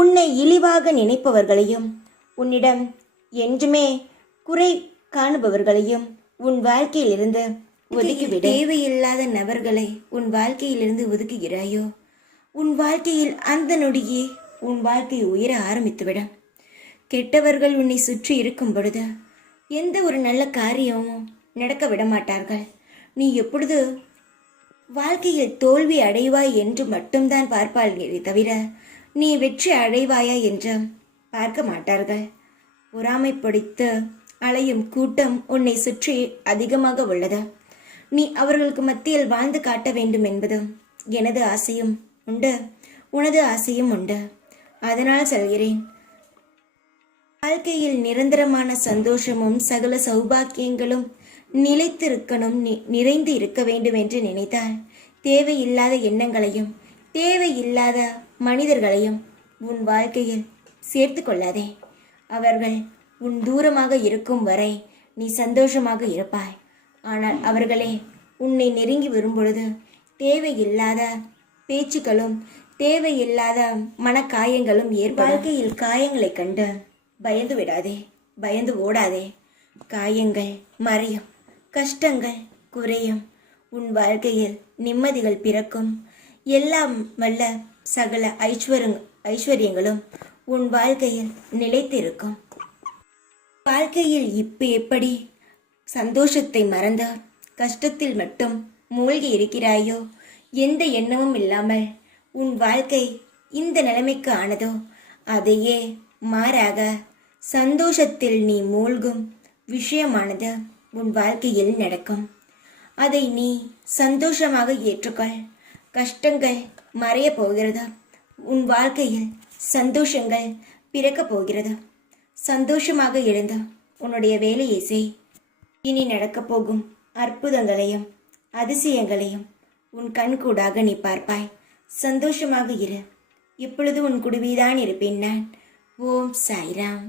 உன்னை இழிவாக நினைப்பவர்களையும் உன்னிடம் என்றுமே குறை காணுபவர்களையும் உன் வாழ்க்கையிலிருந்து ஒதுக்கிவிடு. தேவையில்லாத நபர்களை உன் வாழ்க்கையிலிருந்து ஒதுக்குகிறாயோ, உன் வாழ்க்கையில் அந்த நொடியே உன் வாழ்க்கை உயர ஆரம்பித்துவிடும். கெட்டவர்கள் உன்னை சுற்றி இருக்கும் பொழுது எந்த ஒரு நல்ல காரியமும் நடக்க விட மாட்டார்கள். நீ எப்பொழுது வாழ்க்கையில் தோல்வி அடைவாய் என்று மட்டும்தான் பார்ப்பார்களே தவிர நீ வெற்றி அடைவாயா என்று பார்க்க மாட்டார்கள். பொறாமைப்படுத்து அலையும் கூட்டம் உன்னை சுற்றி அதிகமாக உள்ளது. நீ அவர்களுக்கு மத்தியில் வாழ்ந்து காட்ட வேண்டும் என்பதும் எனது ஆசையும் உண்டு, உனது ஆசையும் உண்டு. அதனால் சொல்கிறேன், வாழ்க்கையில் நிரந்தரமான சந்தோஷமும் சகல சௌபாக்கியங்களும் நிலைத்திருக்கணும், நிறைந்து இருக்க வேண்டும் என்று நினைத்தால் தேவையில்லாத எண்ணங்களையும் தேவையில்லாத மனிதர்களையும் உன் வாழ்க்கையில் சேர்த்து கொள்ளாதே. அவர்கள் உன் தூரமாக இருக்கும் வரை நீ சந்தோஷமாக இருப்பாய். ஆனால் அவர்களே உன்னை நெருங்கி வரும்பொழுது தேவையில்லாத பேச்சுக்களும் தேவையில்லாத மனக்காயங்களும் வாழ்க்கையில் காயங்களை கண்டு பயந்து விடாதே, பயந்து ஓடாதே. காயங்கள் மறையும், கஷ்டங்கள் குறையும், உன் வாழ்க்கையில் நிம்மதிகள் பிறக்கும். எல்லாம் வல்ல சகல ஐஸ்வர்யங்களும் உன் வாழ்க்கையில் நிலைத்திருக்கும். வாழ்க்கையில் இப்ப எப்படி சந்தோஷத்தை மறந்து கஷ்டத்தில் மட்டும் மூழ்கி இருக்கிறாயோ, எந்த எண்ணமும் இல்லாமல் உன் வாழ்க்கை இந்த நிலைமைக்கு ஆனதோ, அதையே மாறாக சந்தோஷத்தில் நீ மூழ்கும் விஷயமானது உன் வாழ்க்கையில் நடக்கும். அதை நீ சந்தோஷமாக ஏற்றுக்கொள். கஷ்டங்கள் மறைய போகிறது, உன் வாழ்க்கையில் சந்தோஷங்கள் பிறக்கப் போகிறது. சந்தோஷமாக எழுந்து உன்னுடைய வேலையை செய். இனி நடக்கப் போகும் அற்புதங்களையும் அதிசயங்களையும் உன் கண்கூடாக நீ பார்ப்பாய். சந்தோஷமாக இரு. இப்பொழுது உன் குடுவிதான் இருப்பேன் நான். ஓம் சாய்ராம்.